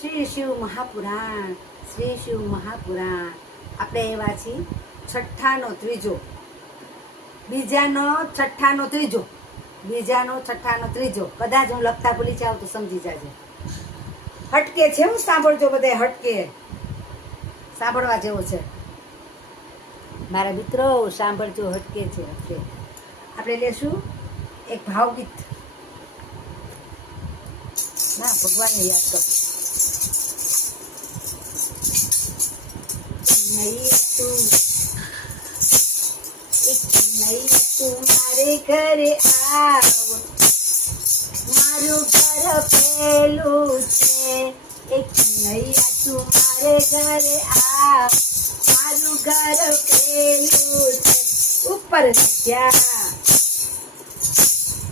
શ્રી શિવ મહાપુરાણ, શ્રી શિવ મહાપુરાણ. આપણે એવા છીએ છઠ્ઠાનો ત્રીજો, બીજાનો છઠ્ઠાનો ત્રીજો, બીજાનો છઠ્ઠાનો ત્રીજો. કદાચ હું લખતા ભૂલી જાઉં તો સમજી જાજો. હટકે છે, હું સાંભળજો બધા, હટકે સાંભળવા જેવું છે મારા મિત્રો, સાંભળજો. હટકે છે, હટકે. આપણે લેશું એક ભાવગીત. ના, ભગવાનને યાદ કરશું. મારે ઘરે આવ, મારું ઘર પેલું છે. એક નૈયા તું મારે ઘરે આવ, મારું ઘર પેલું છે. ઉપર લખ્યા,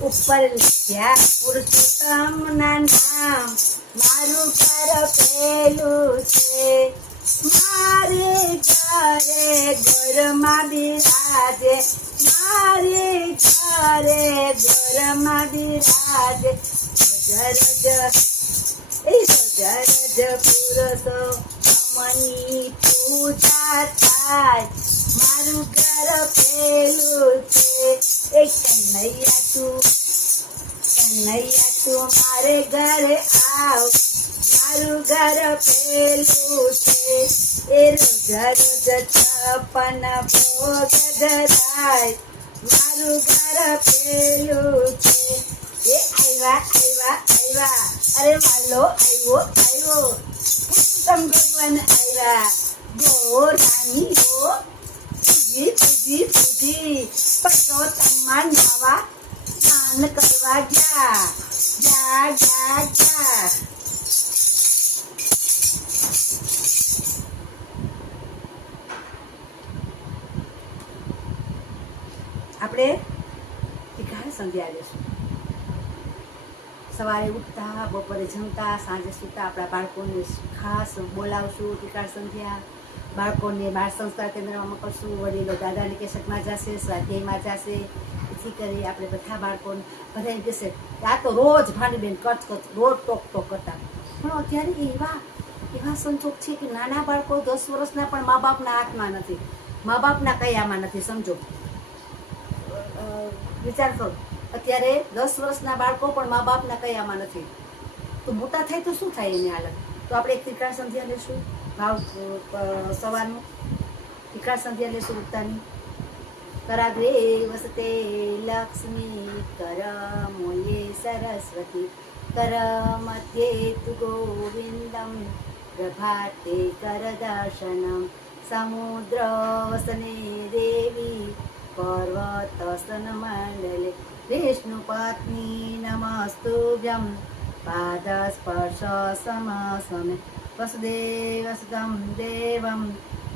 ઉપર લખ્યા પુરુષોત્તમ ના નામ, મારું ઘર પેલું છે. મારે ઘરે ઘરમાં બિરાજે, મારે ઘરે ઘરમાં બિરાજે. જરજ એ જરજ પુરુષો અમની પૂજા થાય, મારું ઘર પેલું છે. એક કનૈયા તું, કનૈયા તું મારે ઘરે આવ, મારું ઘર પેલું છે. એ રોજ રોજ છપ્પન ભોગ ધરાય, મારું ઘર પેલું છે. એ આવ્યા આવ્યા આવ્યા, અરે વાલો આવ્યો આવ્યો, પુરુષોત્તમ ભગવાન આવ્યા. ગો રાની ગો, પૂજી પૂજી પૂજી, પુરુષોત્તમમાં નવા સ્નાન કરવા ગયા, જા જા જા. આપણે ટીકાળ સંધ્યા લેશું. સવારે ઉઠતા, બપોરે જમતા, સાંજે સૂતા આપણા બાળકોને ખાસ બોલાવશું ટીકાળ સંધ્યા. બાળકોને બાળ સંસ્કાર કેન્દ્રમાં મોકલશું, વડીલો દાદાની કેસેટમાં જશે, સ્વાધ્યાયમાં જશે. એથી કરી આપણે બધા બાળકોને બધા એમ કહેશે કે આ તો રોજ ભાણીબેન કચ કચ રોજ ટોક ટોક કરતા. પણ અત્યારે એવા સંજોગ છે કે નાના બાળકો 10 વર્ષના પણ મા બાપના હાથમાં નથી, મા બાપના કયામાં નથી. સમજો, વિચાર કરો, અત્યારે 10 વર્ષના બાળકો પણ મા બાપના કયામાં નથી, તો મોટા થાય તો શું થાય એની હાલત? તો આપણે એક ટીકાળ સંધ્યા લેશું, ભાવ સવારનું ટીકાળ સંધ્યા લેશું ઉઠતાની. કરાગ્રે વસતે લક્ષ્મી, કર મૂલ્યે સરસ્વતી, કર મધ્યે તુ ગોવિંદમ, પ્રભાતે કર દર્શનમ, સમુદ્ર વસને દેવી, પર્વતસ્તન મંડલે, વિષ્ણુ પત્ની નમસ્તુભ્યમ, પાદ સ્પર્શ સમસમે, વસુદેવસુતમ દેવમ,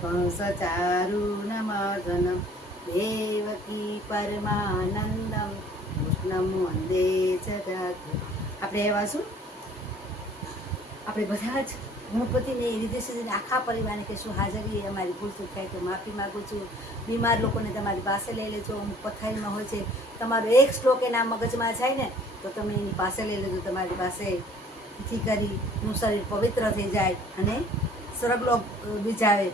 કંસચારુણમર્દનમ, દેવકી પરમાનંદમ, કૃષ્ણમ વંદે જગદ્ગુરુ. આપણે એવા શું, આપણે બધા જ ગણપતિને રીધે સુધી આખા પરિવારને કહેશું હાજરી. અમારી ભૂલ ચૂક થાય તો માફી માગું છું. બીમાર લોકોને તમારી પાસે લઈ લેજો. અમુક પથારીમાં હોય છે, તમારો એક શ્લોક એના મગજમાં જાય ને તો તમે એની પાસે લઈ લેજો તમારી પાસે, જેથી કરી એનું શરીર પવિત્ર થઈ જાય અને સ્વર્ગલોક બીજાવે.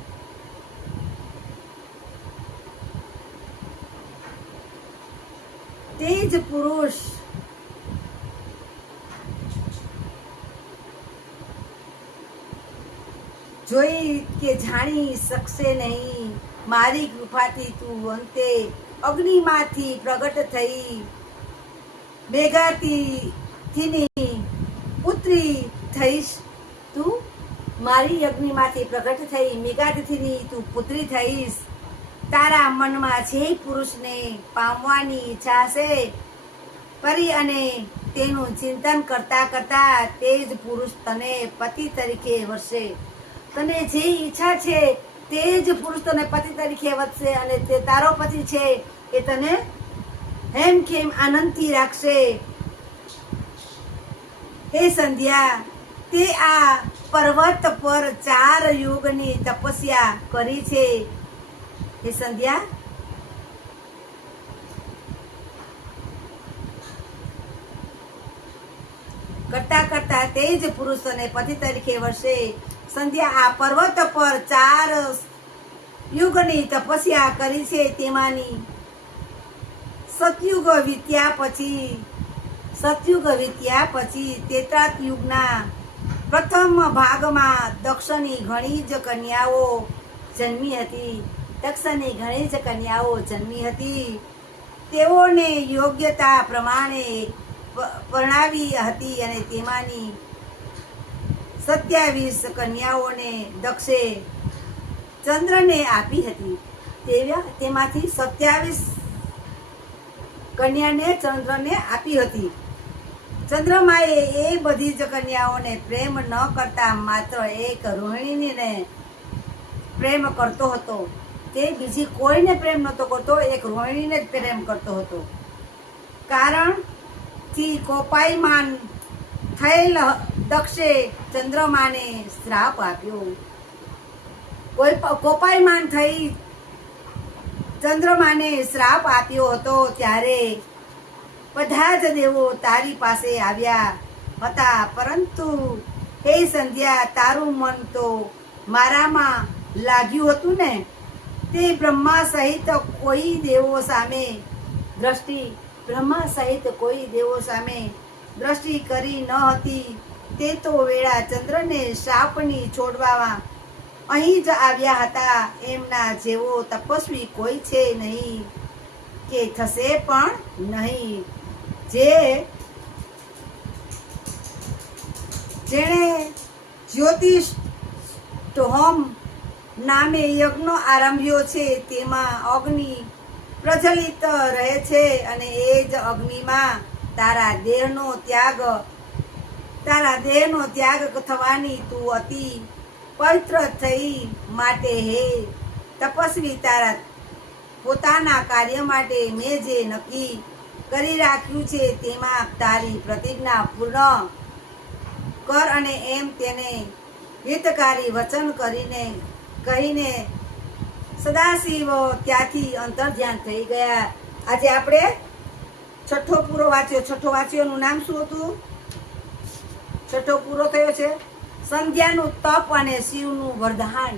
તે જ પુરુષ જોઈ કે જાણી શકશે નહીં, મારી કૃપાથી તું અંતે અગ્નિમાંથી પ્રગટ થઈ, મેઘાતીની પુત્રી થઈશ તું. મારી અગ્નિમાંથી પ્રગટ થઈ, મેઘાતિથિની તું પુત્રી થઈશ. તારા મનમાં જે પુરુષને પામવાની ઈચ્છા છે કરી અને તેનું ચિંતન કરતા કરતા તે જ પુરુષ તને પતિ તરીકે વરસે. તને જે ઈચ્છા છે તે જ પુરુષ તને પતિ તરીકે વધશે અને તે તારો પતિ છે એ તને હેમખેમ આનંદથી રાખશે. હે સંધ્યા, તે આ પર્વત પર 4 યુગની તપસ્યા કરી છે. હે સંધ્યા, કરતા કરતા તે જ પુરુષોને પતિ તરીકે વર્ષે સંધ્યા આ પર્વત પર 4 યુગની તપસ્યા કરી છે. તેમાંની સતયુગ વીત્યા પછી ત્રેતાયુગના પ્રથમ ભાગમાં દક્ષની ઘણી જ કન્યાઓ જન્મી હતી. તેઓને યોગ્યતા પ્રમાણે પરણાવી હતી અને તેમાંની 27 કન્યાઓને દક્ષે ચંદ્રને આપી હતી. તેમાંથી 27 કન્યાને ચંદ્રને આપી હતી. ચંદ્રમાએ એ બધી જ કન્યાઓને પ્રેમ ન કરતા માત્ર એક રોહિણીને પ્રેમ કરતો હતો. તે બીજી કોઈને પ્રેમ નહોતો કરતો, એક રોહિણીને જ પ્રેમ કરતો હતો. કારણથી કોપાયમાન થયેલ દક્ષે ચંદ્રમાને શ્રાપ આપ્યો. કોપાયમાન થઈ ચંદ્રમાને શ્રાપ આપ્યો હતો. ત્યારે બધા જ દેવો તારી પાસે આવ્યા હતા, પરંતુ હે સંધ્યા, તારું મન તો મારામાં લાગ્યું હતું ને. તે બ્રહ્મા સહિત કોઈ દેવો સામે દ્રષ્ટિ કરી ન હતી. તે તો વેળા ચંદ્રને શાપની છોડવામાં અહીં જ આવ્યા હતા. એમના જેવો તપસ્વી કોઈ છે નહીં કે થશે પણ નહીં. જેણે જ્યોતિષોમ નામે યજ્ઞ આરંભ્યો છે, તેમાં અગ્નિ પ્રજ્વલિત રહે છે અને એ જ અગ્નિમાં તારા દેહનો ત્યાગ થવાની તું અતિ પવિત્ર થઈ. માટે હે તપસ્વી, તારા પોતાના કાર્ય માટે મેં જે નક્કી કરી રાખ્યું છે તેમાં તારી પ્રતિજ્ઞા પૂર્ણ કર. અને એમ તેને હિતકારી વચન કહીને સદાશિવ ત્યાંથી અંતર્ધ્યાન થઈ ગયા. આજે આપણે છઠ્ઠો પૂરો વાંચ્યો. છઠ્ઠો વાંચ્યોનું નામ શું હતું? છઠ્ઠો પૂરો થયો છે સંધ્યાનું તપ અને શિવનું વરદાન.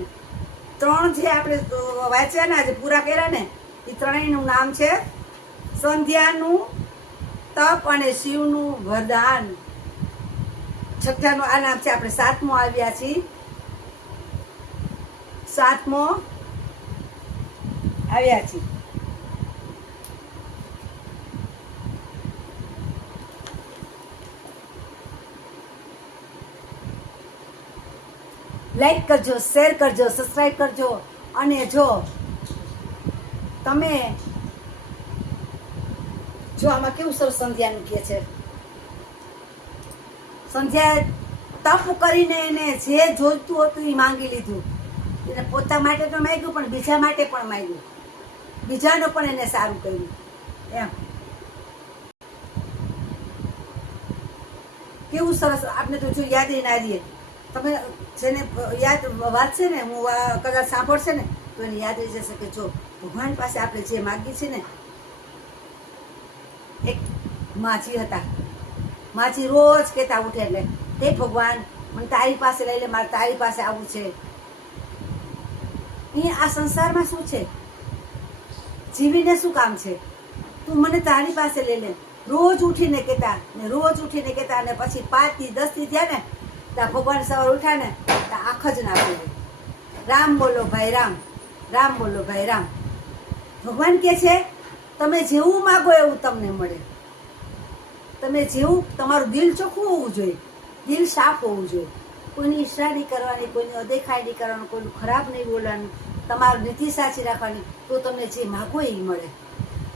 3 જે આપણે વાંચ્યા ને આજે પૂરા કર્યા ને, એ ત્રણેયનું નામ છે સંધ્યાનું તપ અને શિવનું વરદાન. છઠ્ઠાનું આ નામ છે. આપણે 7મો આવ્યા છીએ. 7મો આવ્યા છીએ. લાઈક કરજો, શેર કરજો, સબસ્ક્રાઈબ કરજો. અને જો આમાં કેવું સરસ સંધ્યાનું કહે છે. સંધ્યાએ તપ કરીને એને જે જોઈતું હતું એ માંગી લીધું. એને પોતા માટે તો માંગ્યું, પણ બીજા માટે પણ માંગ્યું. બીજાનું પણ એને સારું કર્યું. એમ કેવું સરસ. આપણે તો જો યાદ ના રહીએ. તમે જેને યાદ વાંચશે ને, હું કદાચ સાંભળશે ને, તો એને યાદ રહી જશે કે જો ભગવાન પાસે આપણે જે માગીએ છીએ ને. એક માજી હતા. માજી રોજ કહેતા ઉઠે એટલે, હે ભગવાન, મને તારી પાસે લઈ લે, મારે તારી પાસે આવવું છે. આ સંસારમાં શું છે? જીવીને શું કામ છે? તું મને તારી પાસે લઈ લે. રોજ ઉઠીને કહેતા અને પછી 5 થી 10 થી થયા ને, ત્યાં ભગવાન સવાર ઉઠ્યા ને, ત્યાં આંખ જ ના ખુલે. રામ બોલો ભાઈ રામ, રામ બોલો ભાઈ રામ. ભગવાન કહે છે તમે જેવું માગો એવું તમને મળે. તમે જેવું, તમારું દિલ ચોખ્ખું હોવું જોઈએ, દિલ સાફ હોવું જોઈએ. કોઈની ઈર્ષા નહીં કરવાની, કોઈની અદેખાઈ નહીં કરવાનું, કોઈનું ખરાબ નહીં બોલવાનું, તમારી નીતિ સાચી રાખવાની, તો તમને જે માગો એ મળે.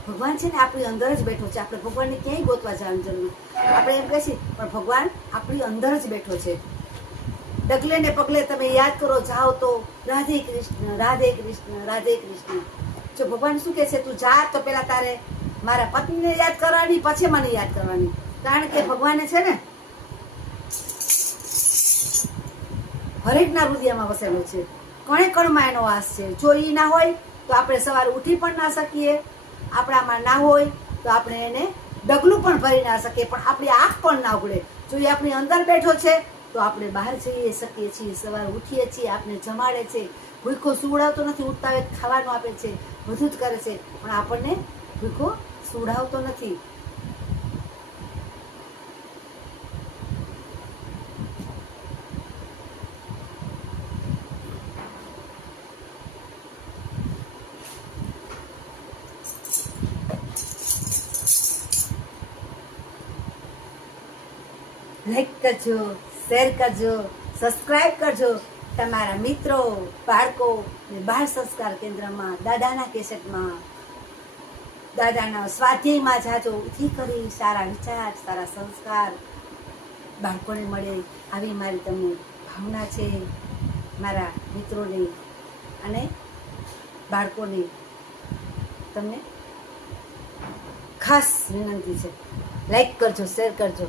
ભગવાન છે ને આપણી અંદર જ બેઠો છે. આપણે ભગવાનને ક્યાંય ગોતવા જવાની જરૂર. આપણે એમ કહીએ પણ ભગવાન આપણી અંદર જ બેઠો છે. ડગલે ને પગલે તમે યાદ કરો જાઓ તો રાધે કૃષ્ણ, રાધે કૃષ્ણ, રાધે કૃષ્ણ. જો ભગવાન શું કહે છે, તું જા તો પેલા તારે મારા પત્નીને યાદ કરવાની, પછી મને યાદ કરવાની. કારણ કે ભગવાને છે ને હરેકના હૃદયમાં વસેલો છે. કણે કણમાં એનો વાસ છે. જો એ ના હોય તો આપણે સવારે ઉઠી પણ ના શકીએ. આપણામાં ના હોય તો આપણે એને ડગલું પણ ભરી ના શકીએ. પણ આપણી આંખ પણ ના ઉઘડે. જો એ આપણી અંદર બેઠો છે તો આપણે બહાર જઈ શકીએ છીએ, સવારે ઉઠીએ છીએ, આપણે જમાડે છે, ભૂખો સુવડાવતો નથી, ઉઠતા હોય ખાવાનું આપે છે, બધું જ કરે છે, પણ આપણને ભૂખો સુવડાવતો નથી. લાઈક કરજો, શેર કરજો, સબસ્ક્રાઇબ કરજો. તમારા મિત્રો, બાળકો બાળ સંસ્કાર કેન્દ્રમાં, દાદાના કેસેટમાં, દાદાના સ્વાધ્યાયમાં જાજો. ઉથી કરી સારા વિચાર, સારા સંસ્કાર બાળકોને મળે, આવી મારી તમને ભાવના છે. મારા મિત્રોને અને બાળકોને તમને ખાસ વિનંતી છે. લાઈક કરજો, શેર કરજો.